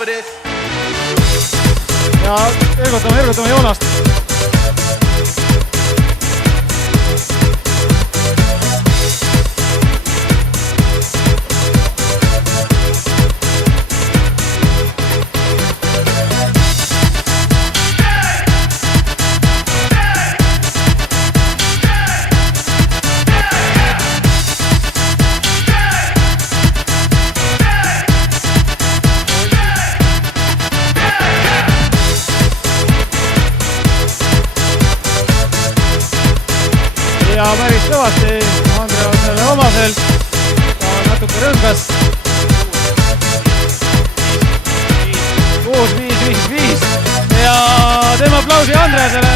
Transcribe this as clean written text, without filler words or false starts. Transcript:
for this. Ja ergutame Joonast. Ja päris kõvasti Andre on selle omaselt, ta on natuke rõngas. 6-5-5-5 ja teeme aplausi Andresele.